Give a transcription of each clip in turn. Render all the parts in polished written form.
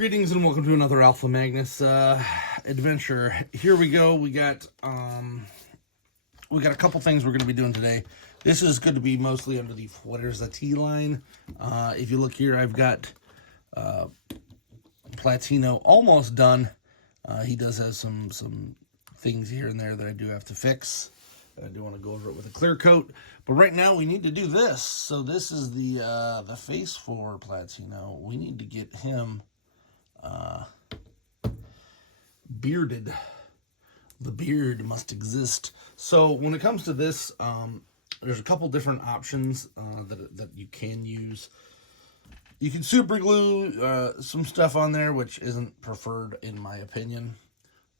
Greetings and welcome to another Alpha Magnus adventure. Here we go. We got a couple things we're going to be doing today. This is going to be mostly under the Fuerza-T line. If you look here, I've got Platino almost done. He does have some things here and there that I do have to fix. I do want to go over it with a clear coat, but right now we need to do this. So this is the face for Platino. We need to get him bearded. The beard must exist. So when it comes to this, there's a couple different options that you can use. You can super glue some stuff on there, which isn't preferred in my opinion.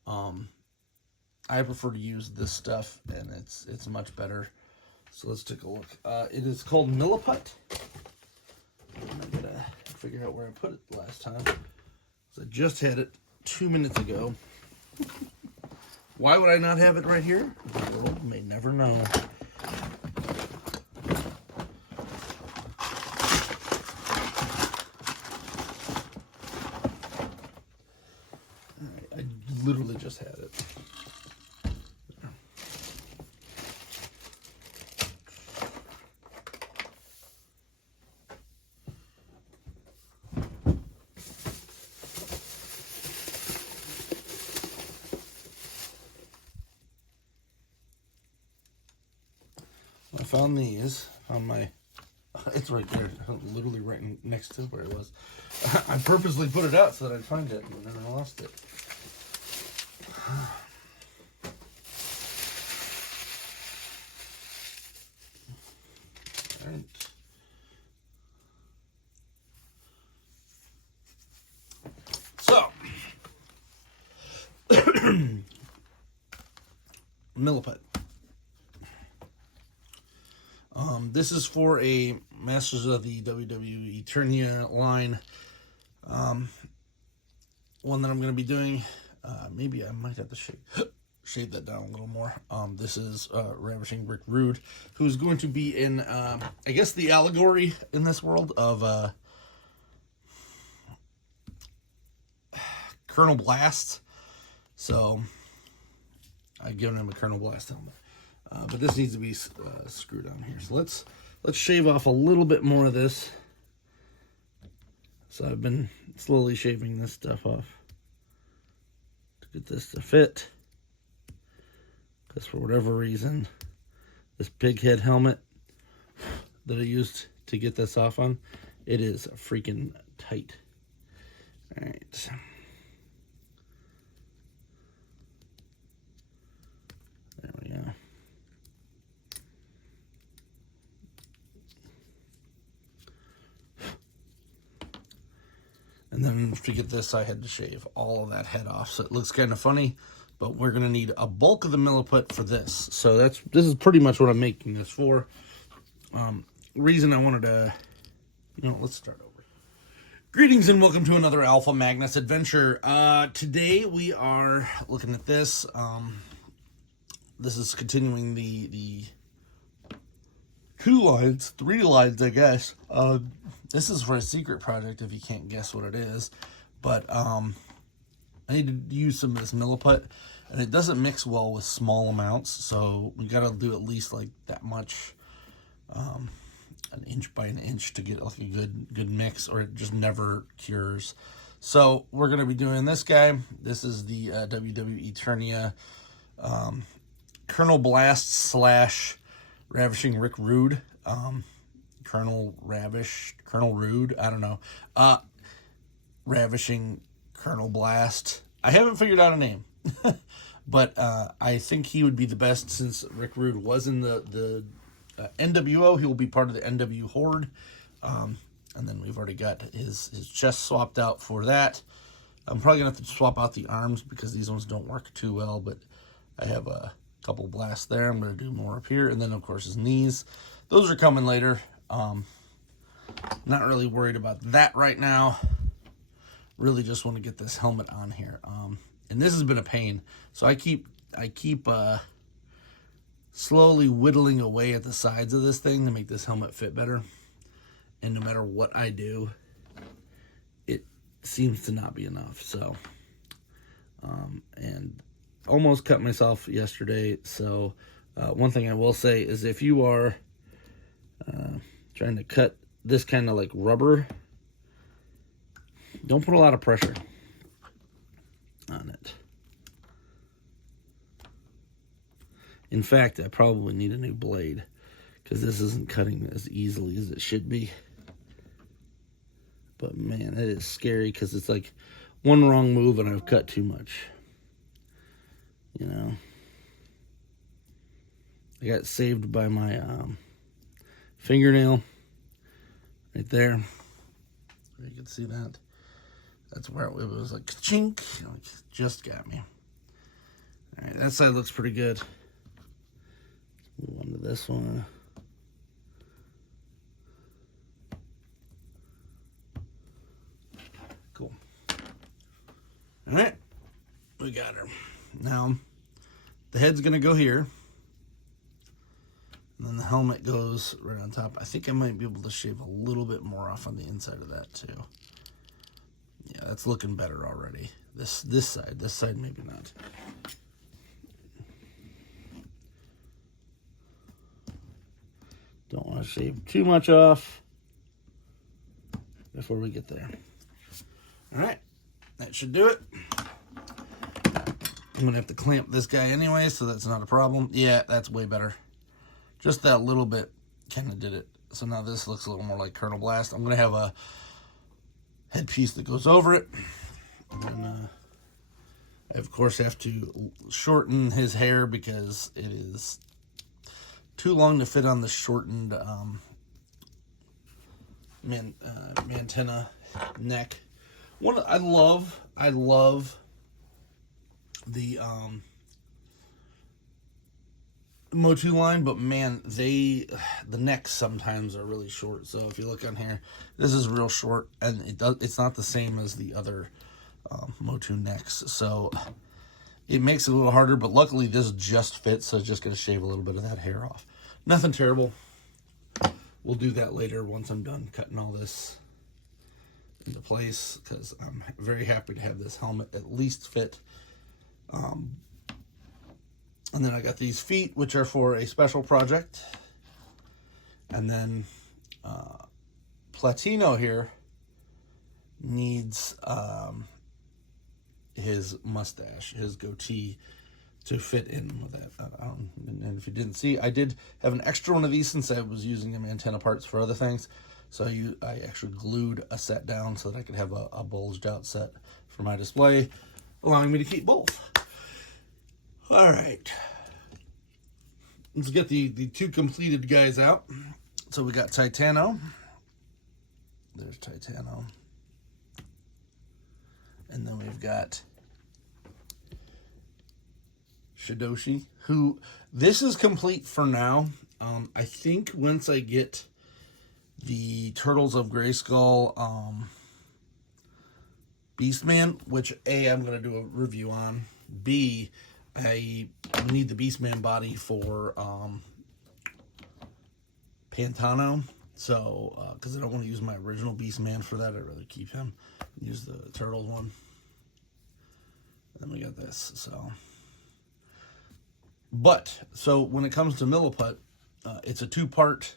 I prefer to use this stuff, and it's much better. So let's take a look. It is called Milliput. I'm gonna figure out where I put it last time. So I just had it 2 minutes ago. Why would I not have it right here? The world may never know. Alright, I literally just had it. I found these on my, it's right there, literally right next to where it was. I purposely put it out so that I'd find it, and then I lost it. All right. So, Milliput. This is for a Masters of the WWE Eternia line. One that I'm going to be doing. Maybe I might have to shave that down a little more. This is Ravishing Rick Rude, who's going to be in, I guess, the allegory in this world of Colonel Blast. So I've given him a Colonel Blast helmet. But this needs to be screwed on here. So let's shave off a little bit more of this. So I've been slowly shaving this stuff off to get this to fit. Because for whatever reason, this pig head helmet that I used to get this off on, it is freaking tight. All right. There we go. And then to get this, I had to shave all of that head off. So it looks kind of funny, but we're going to need a bulk of the Milliput for this. So this is pretty much what I'm making this for. Reason I wanted to, let's start over. Greetings and welcome to another Alpha Magnus adventure. Today we are looking at this. This is continuing the 2 lines, 3 lines, I guess. This is for a secret project, if you can't guess what it is. But I need to use some of this Milliput, and it doesn't mix well with small amounts, so we got to do at least like that much, an inch by an inch, to get like a good mix, or it just never cures. So we're going to be doing this guy. This is the WWE Eternia Colonel Blast / Ravishing Rick Rude. Colonel Rude, I don't know. Ravishing Colonel Blast. I haven't figured out a name. But I think he would be the best, since Rick Rude was in the NWO. He will be part of the NW Horde. And then we've already got his chest swapped out for that. I'm probably going to have to swap out the arms because these ones don't work too well. But I have a couple blasts there. I'm going to do more up here. And then, of course, his knees. Those are coming later. Not really worried about that right now. Really just want to get this helmet on here. And this has been a pain. So I keep slowly whittling away at the sides of this thing to make this helmet fit better. And no matter what I do, seems to not be enough. So, and almost cut myself yesterday. So, one thing I will say is if you are trying to cut this kind of like rubber, don't put a lot of pressure on it. In fact, I probably need a new blade because this isn't cutting as easily as it should be. But man, it is scary because it's like one wrong move and I've cut too much. You know, I got saved by my fingernail right there. You can see that. That's where it was like chink. It just got me. All right, that side looks pretty good. Move on to this one. Cool. All right, we got her. Now, the head's gonna go here. And then the helmet goes right on top. I think I might be able to shave a little bit more off on the inside of that too. Yeah, that's looking better already. This side maybe not. Don't want to shave too much off before we get there. All right, that should do it. I'm gonna have to clamp this guy anyway, so that's not a problem. Yeah, that's way better. Just that little bit kind of did it. So now this looks a little more like Colonel Blast. I'm gonna have a headpiece that goes over it. And I of course have to shorten his hair because it is too long to fit on the shortened Mantenna neck. I love the Motu line, but man, the necks sometimes are really short. So if you look on here, this is real short, and it's not the same as the other Motu necks. So it makes it a little harder, but luckily this just fits, so it's just going to shave a little bit of that hair off. Nothing terrible. We'll do that later once I'm done cutting all this into place, because I'm very happy to have this helmet at least fit. And then I got these feet, which are for a special project. And then Platino here needs his mustache, his goatee, to fit in with that. And if you didn't see, I did have an extra one of these since I was using them antenna parts for other things. So I actually glued a set down so that I could have a bulged out set for my display, allowing me to keep both. All right, let's get the two completed guys out. So we got Titano. There's Titano. And then we've got Shidoshi, who, this is complete for now. I think once I get the Turtles of Grayskull Beastman, which A, I'm going to do a review on, B, I need the Beastman body for Pantano, so because I don't want to use my original Beastman for that. I'd rather keep him and use the Turtles one. And then we got this. So when it comes to Milliput, it's a two-part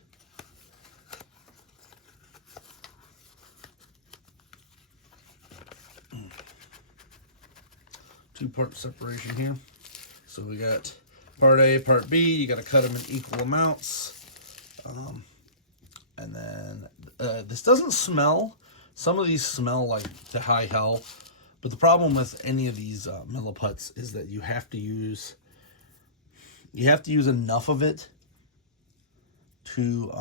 separation here. So we got part A, part B. You got to cut them in equal amounts. And then this doesn't smell. Some of these smell like to high hell. But the problem with any of these Milliputs is that you have to use enough of it to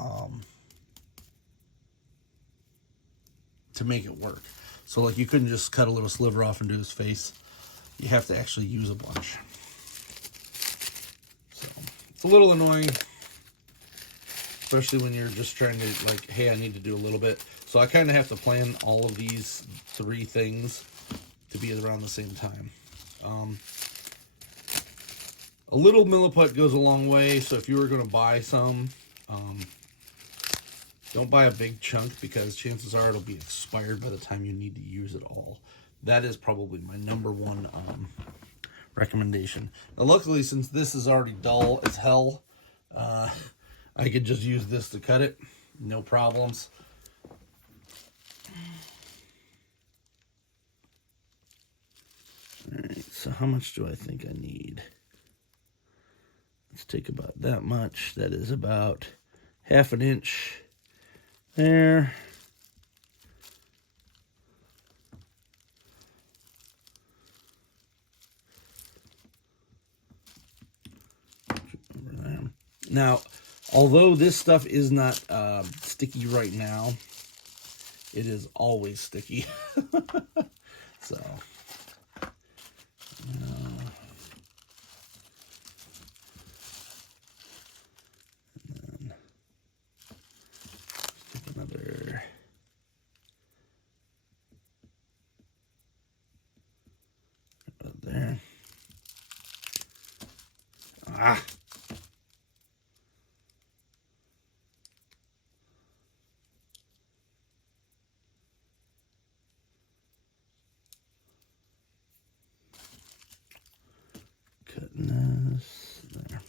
make it work. So like you couldn't just cut a little sliver off and do his face. You have to actually use a bunch. So it's a little annoying, especially when you're just trying to, like, hey, I need to do a little bit. So I kind of have to plan all of these three things to be around the same time. A little Milliput goes a long way, so if you were going to buy some, Don't buy a big chunk because chances are it'll be expired by the time you need to use it all. That is probably my #1 recommendation. Now, luckily, since this is already dull as hell, I could just use this to cut it. No problems. Alright, so how much do I think I need? Let's take about that much. That is about 1/2 inch there. Now, although this stuff is not sticky right now, it is always sticky. So, and then take another. About there. Ah. Cutting this there.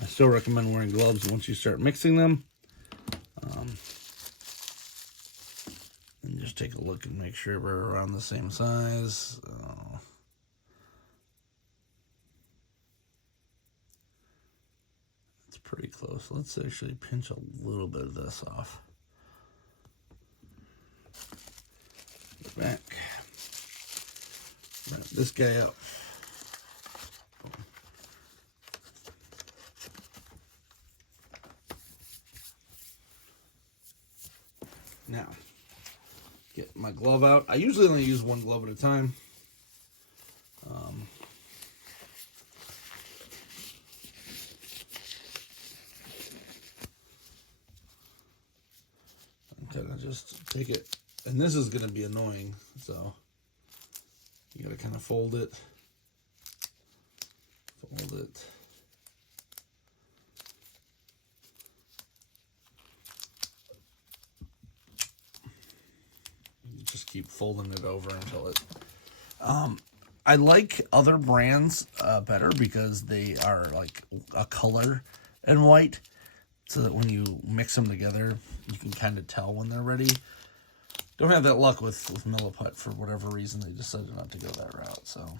I still recommend wearing gloves once you start mixing them. And just take a look and make sure we're around the same size. It's pretty close. Let's actually pinch a little bit of this off. Get back. Wrap this guy up. Now, get my glove out. I usually only use one glove at a time. I'm kind of just take it, and this is going to be annoying, so you got to kind of fold it. Fold it. Just keep folding it over until it. I like other brands better because they are like a color and white, so that when you mix them together, you can kind of tell when they're ready. Don't have that luck with Milliput for whatever reason. They decided not to go that route, so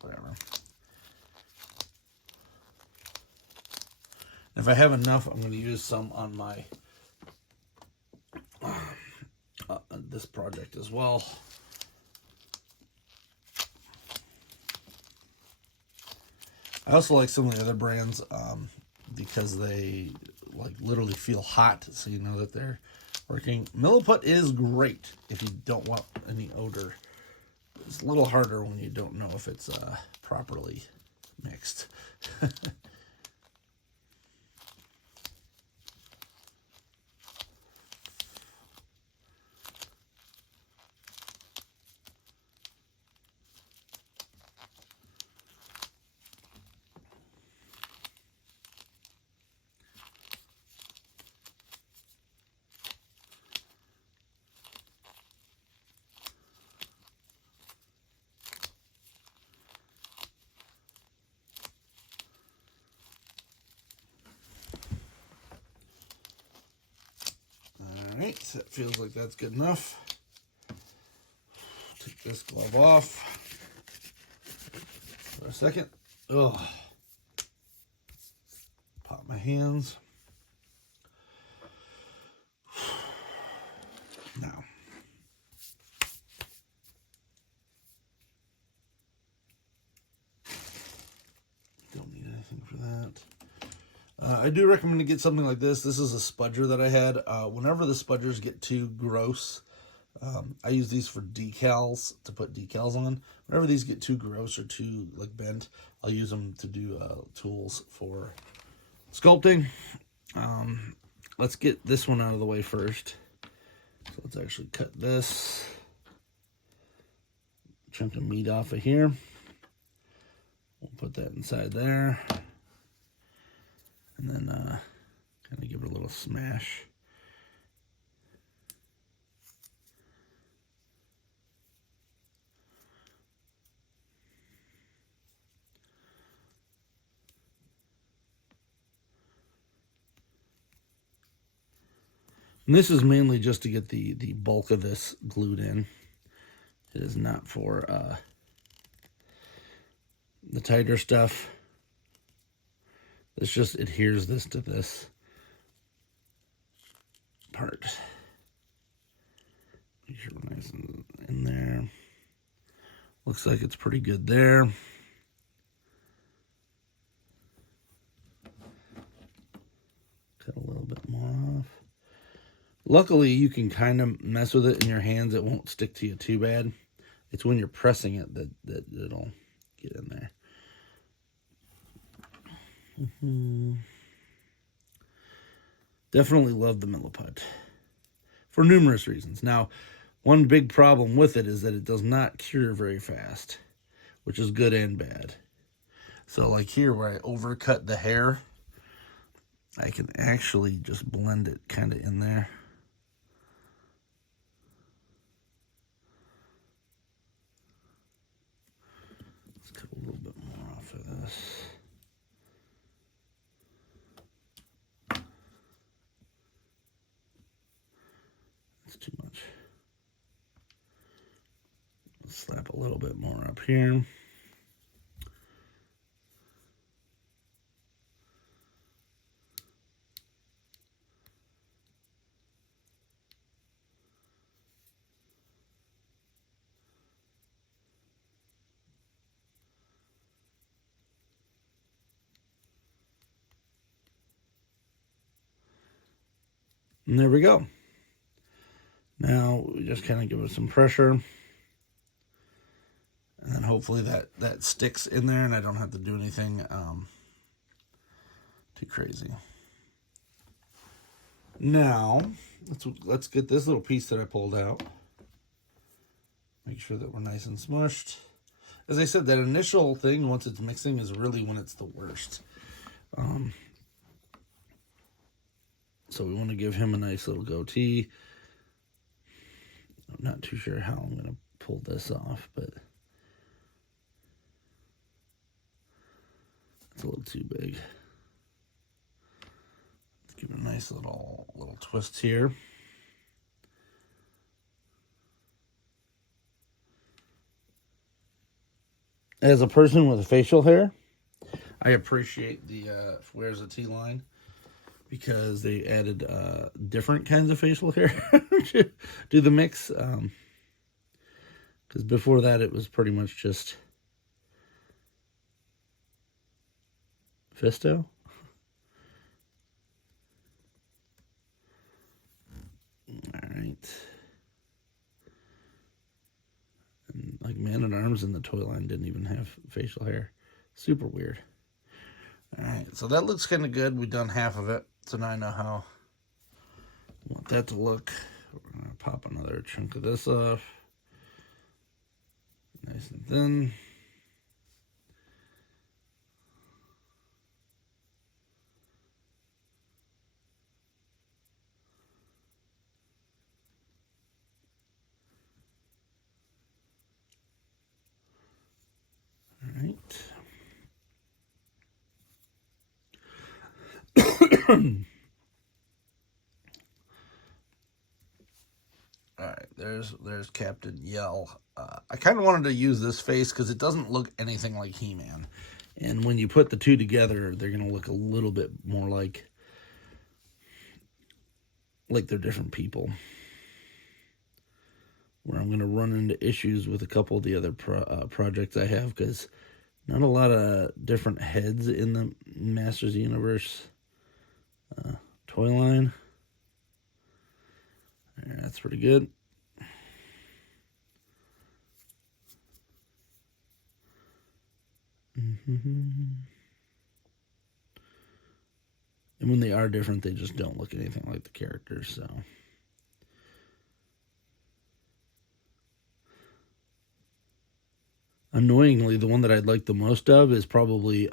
whatever. If I have enough, I'm going to use some on my this project as well. I also like some of the other brands because they like literally feel hot, so you know that they're working. Milliput is great if you don't want any odor. It's a little harder when you don't know if it's properly mixed. Alright, so that feels like that's good enough. Take this glove off for a second. Ugh. Pop my hands. Now, don't need anything for that. I do recommend to get something like this. This is a spudger that I had. Whenever the spudgers get too gross, I use these for decals, to put decals on. Whenever these get too gross or too like bent, I'll use them to do tools for sculpting. Let's get this one out of the way first. So let's actually cut this chunk of meat off of here. We'll put that inside there. And then Kind of give it a little smash. And this is mainly just to get the bulk of this glued in. It is not for the tighter stuff. This just adheres this to this part. Make sure we're nice and in there. Looks like it's pretty good there. Cut a little bit more off. Luckily, you can kind of mess with it in your hands. It won't stick to you too bad. It's when you're pressing it that it'll get in there. Definitely love the Milliput for numerous reasons. Now, one big problem with it is that it does not cure very fast, which is good and bad. So like here where I overcut the hair, I can actually just blend it kind of in there. Let's cut a little bit more off of this. That's too much. Let's slap a little bit more up here. And there we go. Now we just kind of give it some pressure. And then hopefully that sticks in there and I don't have to do anything too crazy. Now, let's get this little piece that I pulled out. Make sure that we're nice and smushed. As I said, that initial thing, once it's mixing, is really when it's the worst. So we want to give him a nice little goatee. I'm not too sure how I'm going to pull this off, but it's a little too big. Let's give it a nice little twist here. As a person with facial hair, I appreciate the Fuerza-T line because they added different kinds of facial hair to the mix. Because before that, it was pretty much just Fisto. All right. And like Man-at-Arms and the toy line didn't even have facial hair. Super weird. All right, so that looks kind of good. We've done half of it, so now I know how I want that to look. We're gonna pop another chunk of this off, nice and thin. All right. All right, there's Captain Yell. I kind of wanted to use this face because it doesn't look anything like He-Man. And when you put the two together, they're going to look a little bit more like they're different people. Where I'm going to run into issues with a couple of the other projects I have because not a lot of different heads in the Masters Universe toy line. That's pretty good. And when they are different, they just don't look anything like the characters, so. Annoyingly, the one that I'd like the most of is probably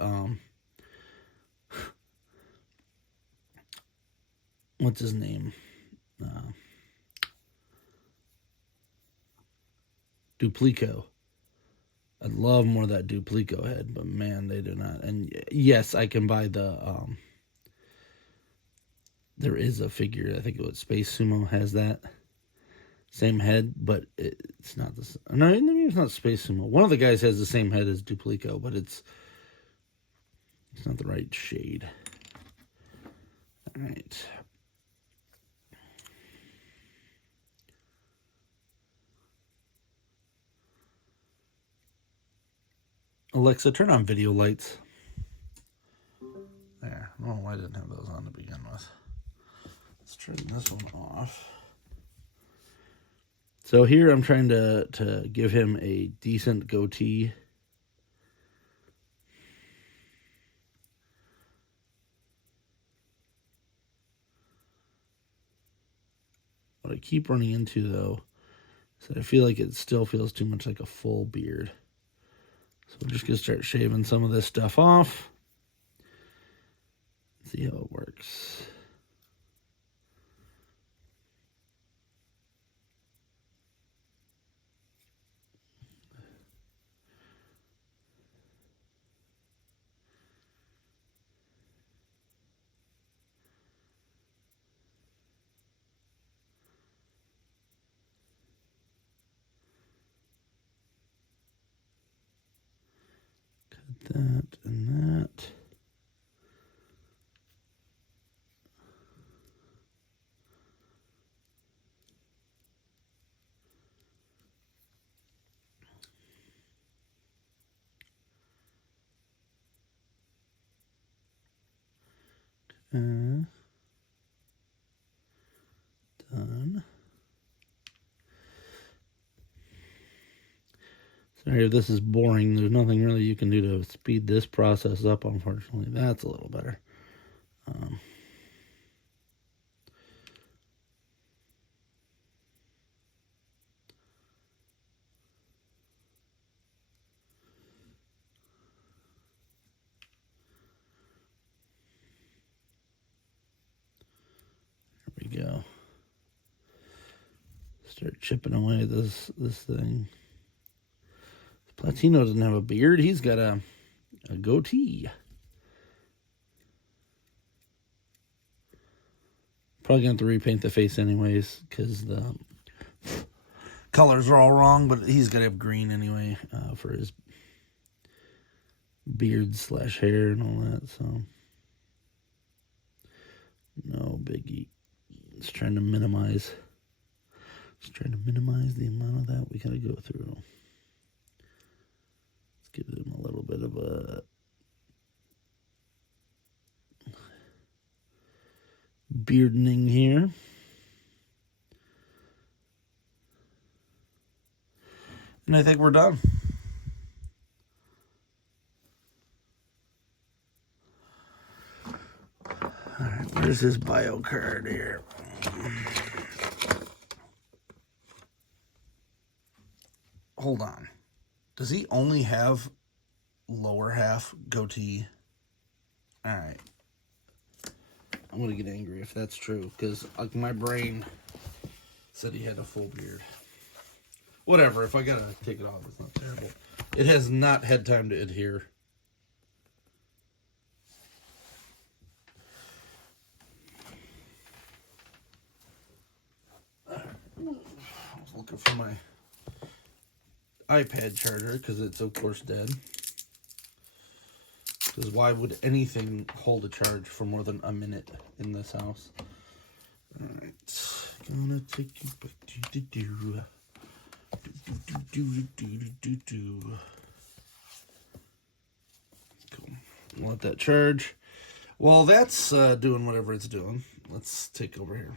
what's his name? Duplico. I'd love more of that Duplico head, but man, they do not. And yes, I can buy the there is a figure, I think it was Space Sumo has that same head, but it's not the same. No, maybe it's not Space Sumo. One of the guys has the same head as Duplico, but it's not the right shade. All right. Alexa, turn on video lights. There. Oh, I didn't have those on to begin with. Let's turn this one off. So here I'm trying to give him a decent goatee. What I keep running into, though, is that I feel like it still feels too much like a full beard. So we're just going to start shaving some of this stuff off. See how it works. That and that. Done. Sorry if this is boring. There's nothing really you can do to speed this process up, unfortunately. That's a little better. There we go. Start chipping away this thing. Platino doesn't have a beard. He's got a goatee. Probably going to have to repaint the face anyways because the colors are all wrong, but he's got to have green anyway for his beard / hair and all that, so no biggie. Just trying to minimize the amount of that we got to go through. Give them a little bit of a beardening here. And I think we're done. All right, where's his bio card here? Hold on. Does he only have lower half goatee? All right. I'm going to get angry if that's true, because like my brain said he had a full beard. Whatever, if I got to take it off, it's not terrible. It has not had time to adhere. I was looking for my iPad charger because it's of course dead. Because why would anything hold a charge for more than a minute in this house? Alright, gonna take you back to the do. Cool. Let that charge. While that's doing whatever it's doing, let's take over here.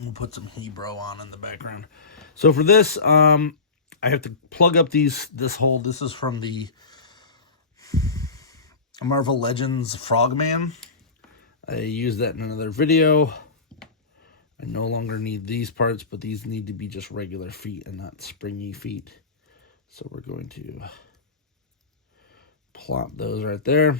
We'll put some Hebrew on in the background. So for this, I have to plug up this hole. This is from the Marvel Legends Frogman. I used that in another video. I no longer need these parts, but these need to be just regular feet and not springy feet. So we're going to plop those right there.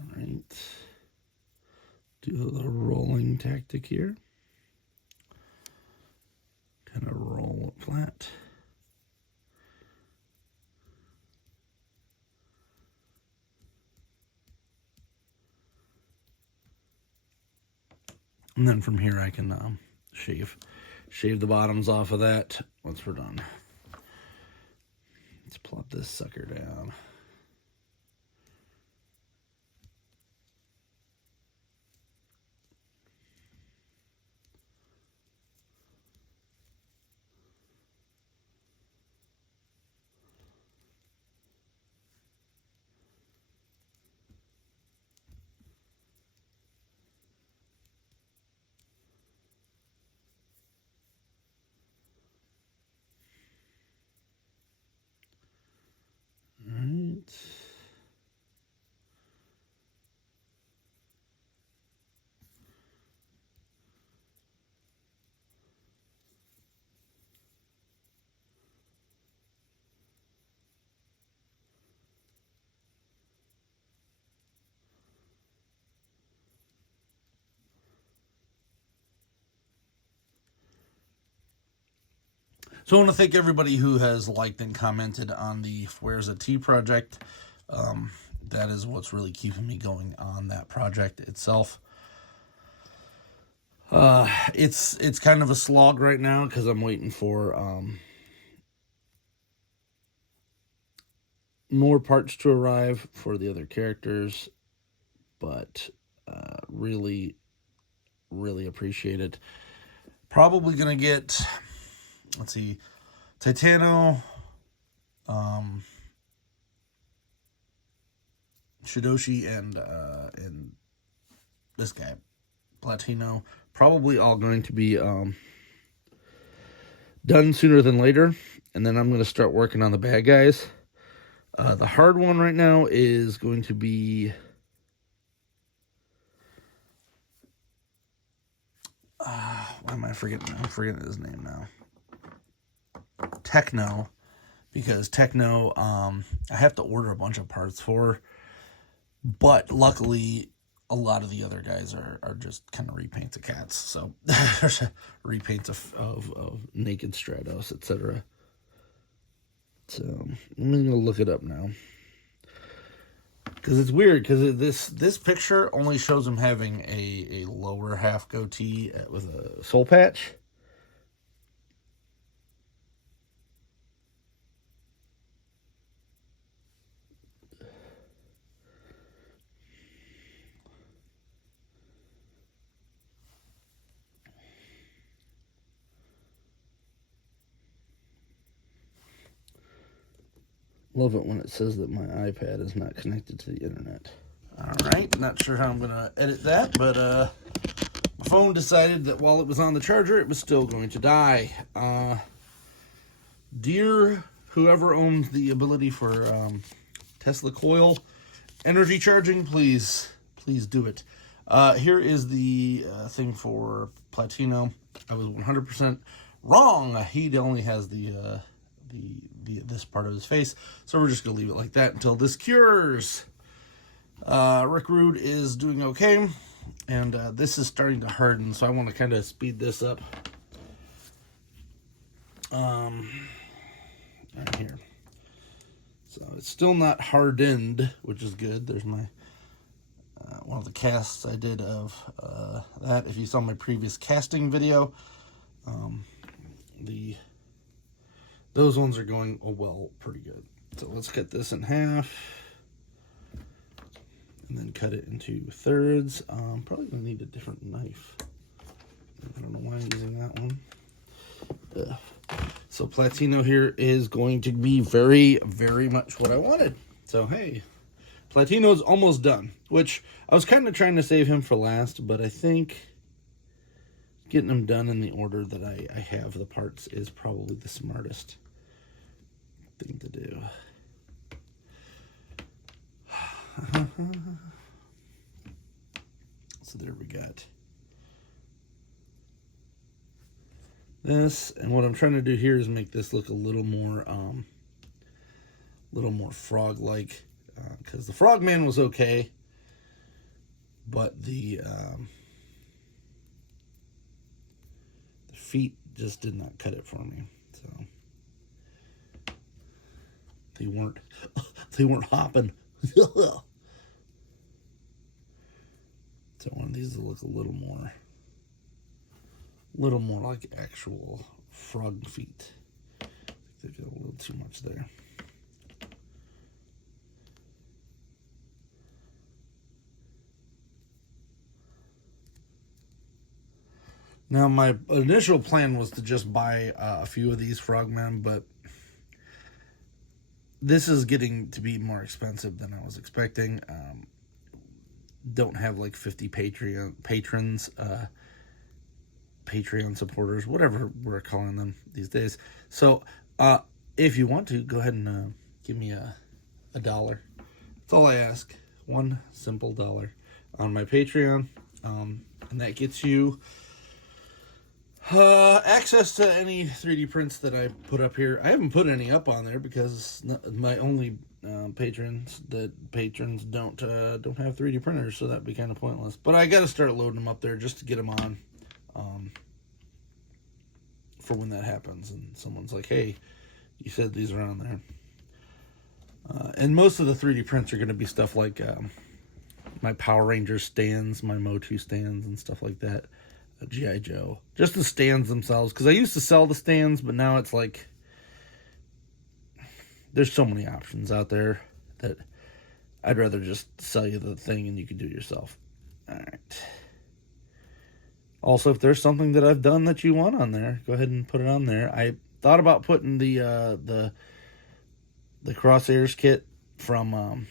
All right. Do the rolling tactic here. Kind of roll it flat. And then from here I can shave the bottoms off of that once we're done. Let's plop this sucker down. Right. So I want to thank everybody who has liked and commented on the Fuerza-T project. That is what's really keeping me going on that project itself. It's kind of a slog right now because I'm waiting for more parts to arrive for the other characters, but really appreciate it. Probably gonna get, let's see, Titano, Shidoshi, and this guy, Platino, probably all going to be done sooner than later, and then I'm going to start working on the bad guys. The hard one right now is going to be why am I forgetting? I'm forgetting his name now. Techno, because Techno, I have to order a bunch of parts for, but luckily a lot of the other guys are just kind of repaints of cats. So there's repaints of Naked Stratos, etc. So I'm gonna look it up now, because it's weird, because this picture only shows him having a lower half goatee with a soul patch. Love it when it says that my iPad is not connected to the internet. Alright, not sure how I'm going to edit that, but my phone decided that while it was on the charger, it was still going to die. Dear whoever owns the ability for Tesla coil energy charging, please do it. Here is the thing for Platino. I was 100% wrong. He only has this part of his face, so we're just gonna leave it like that until this cures. Rick Rude is doing okay, and this is starting to harden, so I want to kind of speed this up. Right here. So it's still not hardened, which is good. There's my one of the casts I did of that. If you saw my previous casting video, those ones are going pretty good. So let's cut this in half, and then cut it into thirds. Probably gonna need a different knife. I don't know why I'm using that one. So So Platino here is going to be very, very much what I wanted. So hey, Platino's almost done, which I was kind of trying to save him for last, but I think getting them done in the order that I have the parts is probably the smartest thing to do. So there we got this, and what I'm trying to do here is make this look a little more frog-like, because the Frogman was okay, but the feet just did not cut it for me. So they weren't hopping. So I want these to look a little more like actual frog feet. I think they got a little too much there. Now, my initial plan was to just buy a few of these frogmen, but this is getting to be more expensive than I was expecting. Don't have like 50 patrons, Patreon supporters, whatever we're calling them these days. So, if you want to, go ahead and give me a $1. That's all I ask. One simple $1 on my Patreon, and that gets you access to any 3D prints that I put up here. I haven't put any up on there because my only patrons don't have 3D printers, so that'd be kind of pointless. But I got to start loading them up there just to get them on for when that happens and someone's like, hey, you said these are on there. And most of the 3D prints are going to be stuff like my Power Rangers stands, my Motu stands, and stuff like that. G.I. Joe. Just the stands themselves, because I used to sell the stands, but now it's like there's so many options out there that I'd rather just sell you the thing and you can do it yourself. Alright. Also, if there's something that I've done that you want on there, go ahead and put it on there. I thought about putting the crosshairs kit from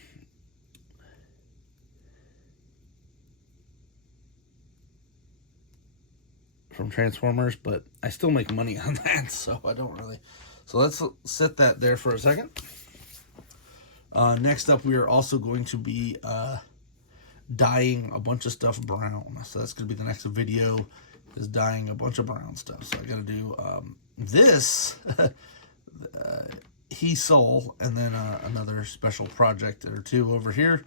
Transformers, but I still make money on that, so I don't really. So let's set that there for a second. Next up, we are also going to be dyeing a bunch of stuff brown. So that's going to be the next video, is dyeing a bunch of brown stuff. So I got to do this He Soul, and then another special project or two over here.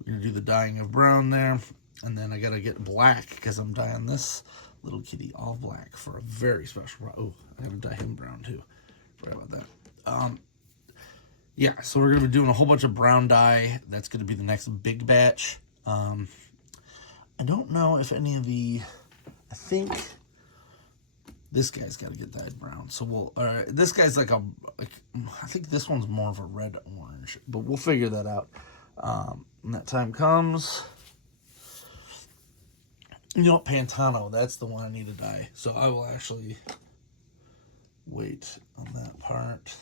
We're going to do the dyeing of brown there, and then I got to get black because I'm dyeing this little kitty all black for a very special. Oh, I gotta dye him brown too. Forgot about that. Yeah, so we're gonna be doing a whole bunch of brown dye. That's gonna be the next big batch. I don't know if any of the. I think this guy's got to get dyed brown. So we'll. This guy's like I think this one's more of a red orange, but we'll figure that out when that time comes. You know what, Pantano, that's the one I need to dye. So I will actually wait on that part.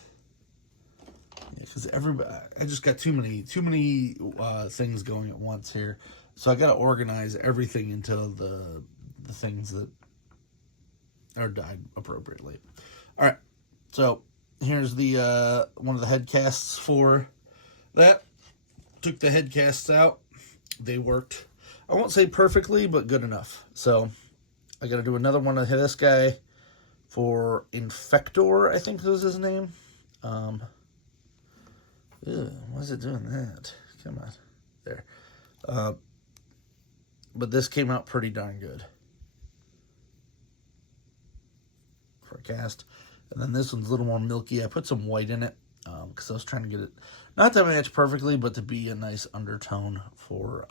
Yeah, because I just got too many things going at once here. So I got to organize everything into the things that are dyed appropriately. All right, so here's the one of the head casts for that. Took the head casts out. They worked. I won't say perfectly, but good enough. So I got to do another one of this guy for Infector, I think was his name. Why is it doing that? Come on. There. But this came out pretty darn good for a cast. And then this one's a little more milky. I put some white in it because I was trying to get it, not to match perfectly, but to be a nice undertone for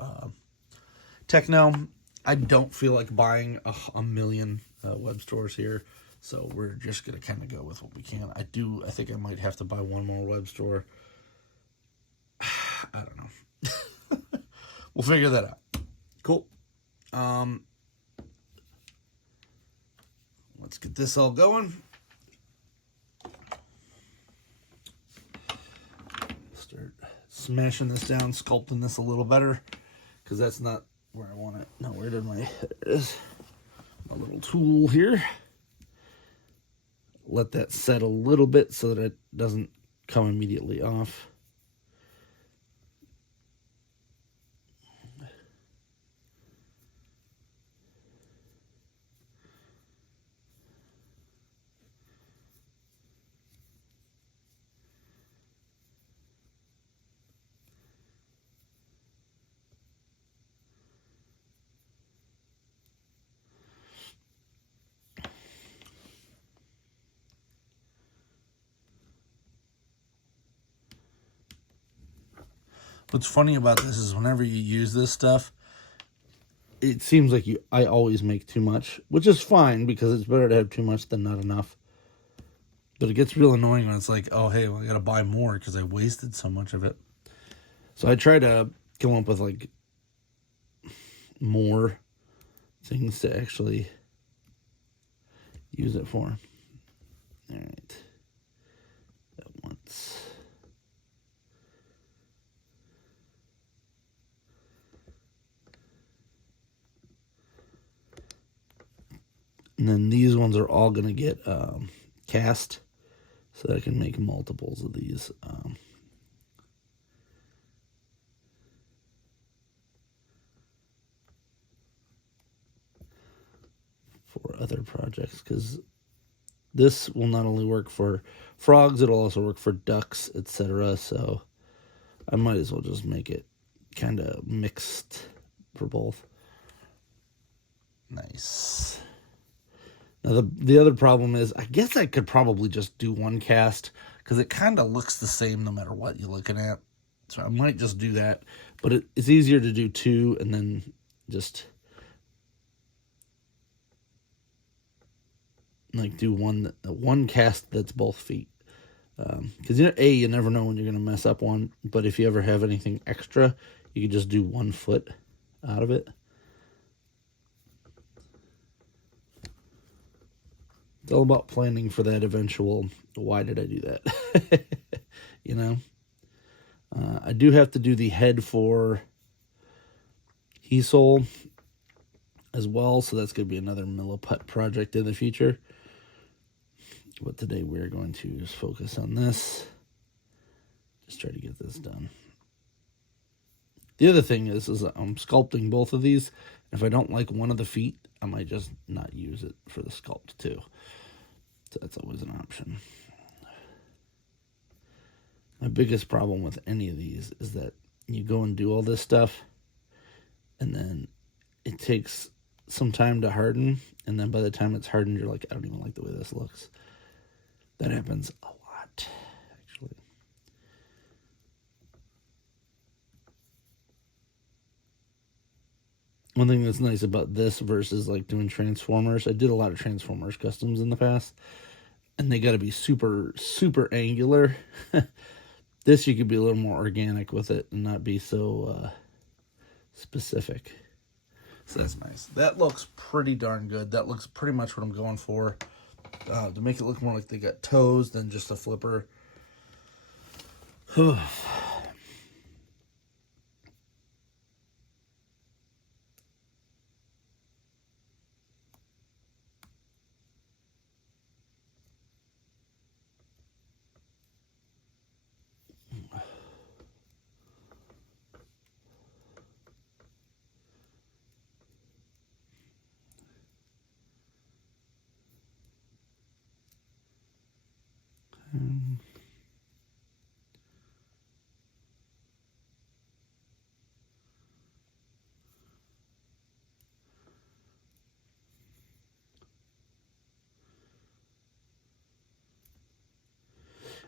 Techno. I don't feel like buying a million web stores here, so we're just going to kind of go with what we can. I think I might have to buy one more web store. I don't know. We'll figure that out. Cool. Let's get this all going. smashing this down, sculpting this a little better, because that's not where I want it. No, where did there it is. A little tool here. Let that set a little bit so that it doesn't come immediately off. What's funny about this is whenever you use this stuff, it seems like I always make too much, which is fine because it's better to have too much than not enough. But it gets real annoying when it's like, oh, hey, well, I got to buy more because I wasted so much of it. So I try to come up with like more things to actually use it for. All right. That once. And then these ones are all going to get cast so that I can make multiples of these. For other projects, because this will not only work for frogs, it'll also work for ducks, etc. So I might as well just make it kind of mixed for both. Nice. Now the other problem is, I guess I could probably just do one cast because it kind of looks the same no matter what you're looking at. So I might just do that, but it's easier to do two and then just like do one cast that's both feet. Because you never know when you're going to mess up one, but if you ever have anything extra, you can just do 1 foot out of it. It's all about planning for that eventual, why did I do that? You know? I do have to do the head for Heesole as well, so that's going to be another Milliput project in the future. But today we're going to just focus on this. Just try to get this done. The other thing is I'm sculpting both of these. If I don't like one of the feet, I might just not use it for the sculpt too. So that's always an option. My biggest problem with any of these is that you go and do all this stuff, and then it takes some time to harden, and then by the time it's hardened, you're like, I don't even like the way this looks. That happens a lot, actually. One thing that's nice about this versus like doing Transformers, I did a lot of Transformers customs in the past, and they got to be super, super angular. This, you could be a little more organic with it and not be so specific. So that's nice. That looks pretty darn good. That looks pretty much what I'm going for. To make it look more like they got toes than just a flipper.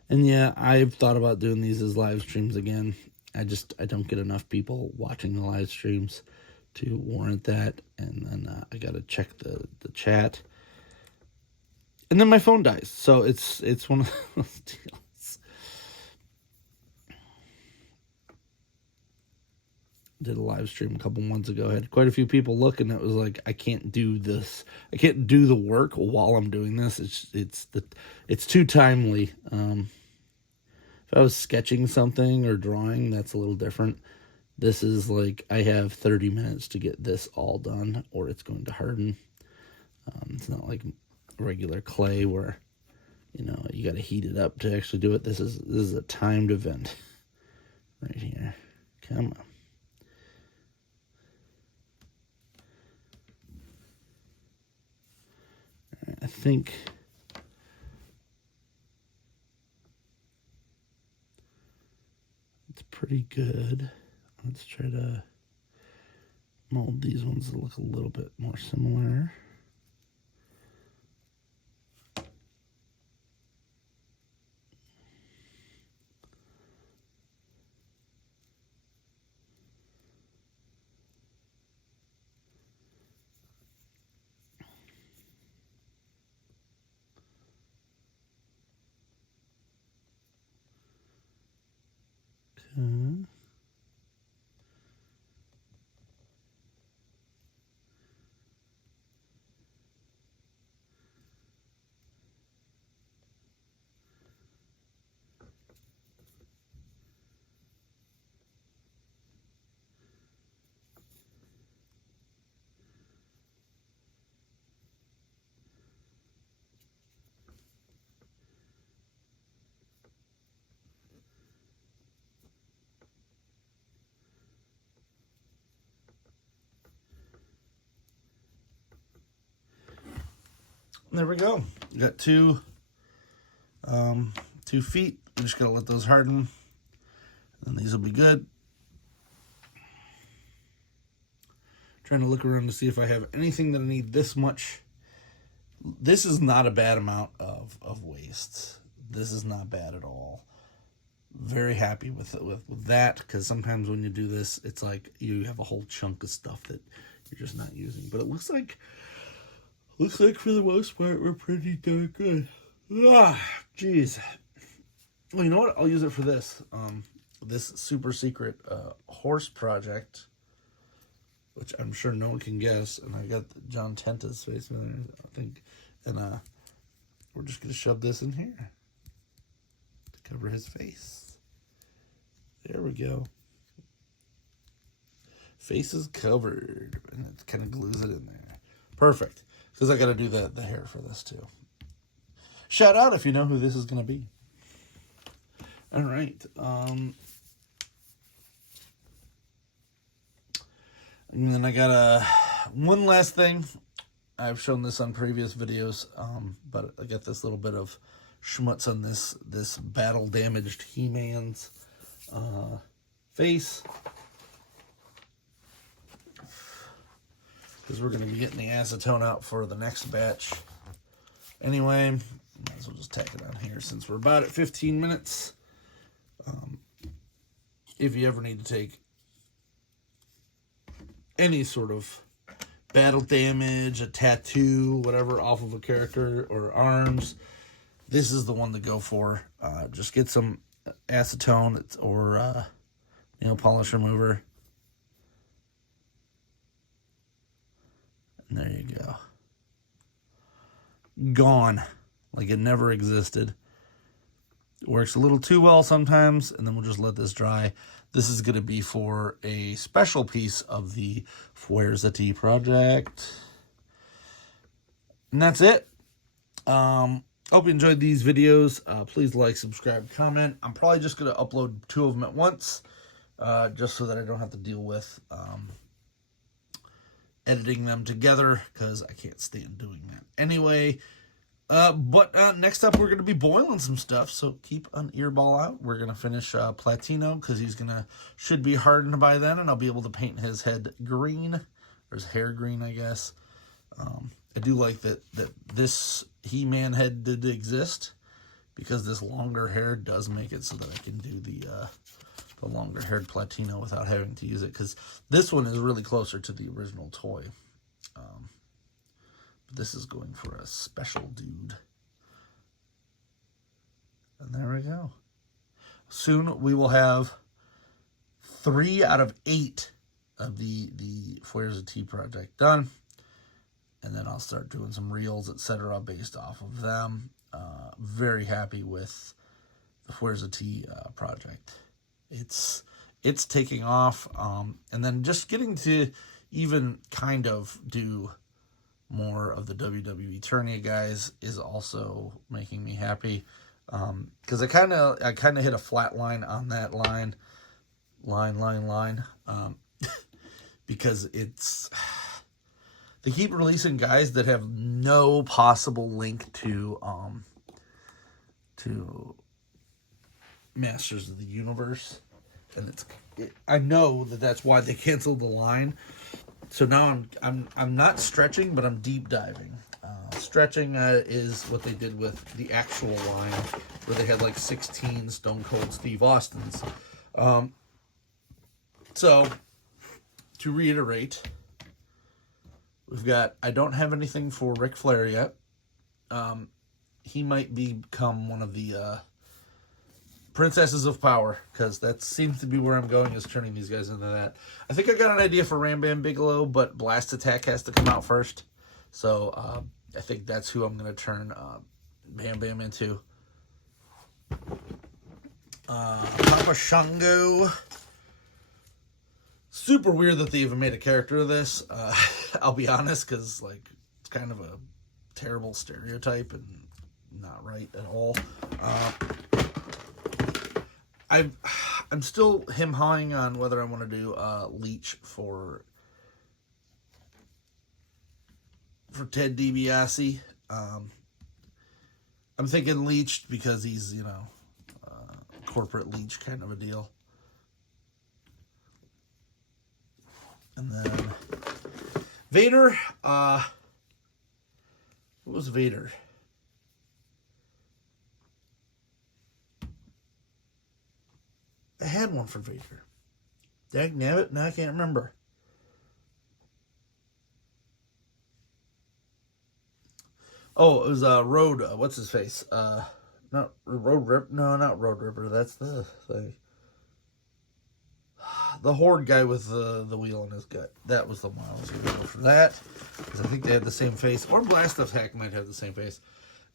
And yeah, I've thought about doing these as live streams again. I don't get enough people watching the live streams to warrant that. And then I got to check the chat. And then my phone dies. So it's one of those deals. Did a live stream a couple months ago. I had quite a few people look, and it was like, I can't do this. I can't do the work while I'm doing this. It's too timely. If If I was sketching something or drawing, that's a little different. This is like, I have 30 minutes to get this all done, or it's going to harden. It's not like regular clay where, you know, you got to heat it up to actually do it. This is a timed event right here. Come on. I think it's pretty good. Let's try to mold these ones to look a little bit more similar. Okay. There we go. We got two feet. I'm just gonna let those harden, and these will be good. Trying to look around to see if I have anything that I need this much. This is not a bad amount of waste. This is not bad at all. Very happy with that, because sometimes when you do this, it's like you have a whole chunk of stuff that you're just not using. But it looks like for the most part we're pretty darn good. Ah, jeez. Well, you know what? I'll use it for this. This super secret horse project, which I'm sure no one can guess. And I got John Tenta's face in there, I think. And we're just gonna shove this in here to cover his face. There we go. Face is covered, and it kind of glues it in there. Perfect. Because I got to do the hair for this too. Shout out if you know who this is going to be. All right. And then I got one last thing. I've shown this on previous videos, but I got this little bit of schmutz on this battle damaged He-Man's face. Because we're going to be getting the acetone out for the next batch. Anyway, might as well just tack it on here since we're about at 15 minutes. If you ever need to take any sort of battle damage, a tattoo, whatever, off of a character or arms, this is the one to go for. Just get some acetone or nail polish remover. There you go. Gone. Like it never existed. It works a little too well sometimes, and then we'll just let this dry. This is going to be for a special piece of the Fuerza-T project. And that's it. Hope you enjoyed these videos. Please like, subscribe, comment. I'm probably just going to upload 2 of them at once, just so that I don't have to deal with editing them together, because I can't stand doing that anyway. But next up, we're going to be boiling some stuff, so keep an earball out. We're going to finish Platino, because should be hardened by then, and I'll be able to paint his head green, or his hair green, I guess. I do like that this He-Man head did exist, because this longer hair does make it so that I can do the longer-haired Platino without having to use it, because this one is really closer to the original toy. But this is going for a special dude. And there we go. Soon we will have 3 out of 8 of the Fuerza-T project done. And then I'll start doing some reels, etc., based off of them. Very happy with the Fuerza-T project. It's taking off, and then just getting to even kind of do more of the WWE Eternia guys is also making me happy, because I kind of hit a flat line on that line, because they keep releasing guys that have no possible link to Masters of the Universe, and I know that's why they canceled the line. So now I'm not stretching, but I'm deep diving. Stretching is what they did with the actual line, where they had like 16 Stone Cold Steve Austins. So to reiterate, I don't have anything for Ric Flair yet. He might become one of the Princesses of Power, because that seems to be where I'm going, is turning these guys into that. I think I got an idea for Ram Bam Bigelow, but Blast Attack has to come out first. So I think that's who I'm going to turn Bam Bam into. Papa Shango. Super weird that they even made a character of this. I'll be honest, because like it's kind of a terrible stereotype and not right at all. I'm still hawing on whether I want to do Leech for Ted DiBiase. I'm thinking Leech because he's, corporate Leech kind of a deal. And then Vader. What was Vader? I had one for Vader. Dag nabbit, now I can't remember. Oh, it was Road. What's his face? Not Road Ripper. No, not Road Ripper. That's the thing. The Horde guy with the wheel in his gut. That was the one I was going to go for that, because I think they had the same face. Or Blast Attack might have the same face.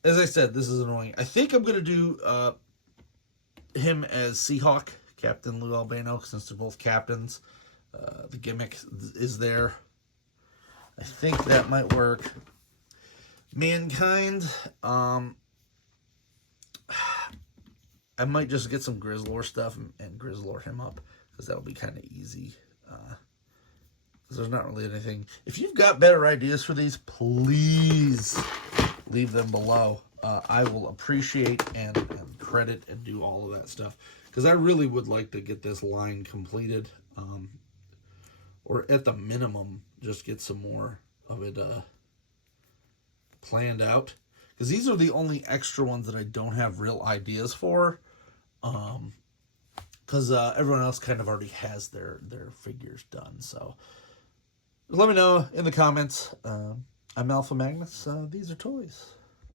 As I said, this is annoying. I think I'm going to do him as Seahawk, Captain Lou Albano, since they're both captains. The gimmick is there. I think that might work. Mankind. I might just get some Grizzlor stuff and Grizzlor him up, because that'll be kind of easy. Because there's not really anything. If you've got better ideas for these, please leave them below. I will appreciate and credit and do all of that stuff, because I really would like to get this line completed, or at the minimum just get some more of it planned out, because these are the only extra ones that I don't have real ideas for, because everyone else kind of already has their figures done. So let me know in the comments. I'm Alpha Magnus. These are toys.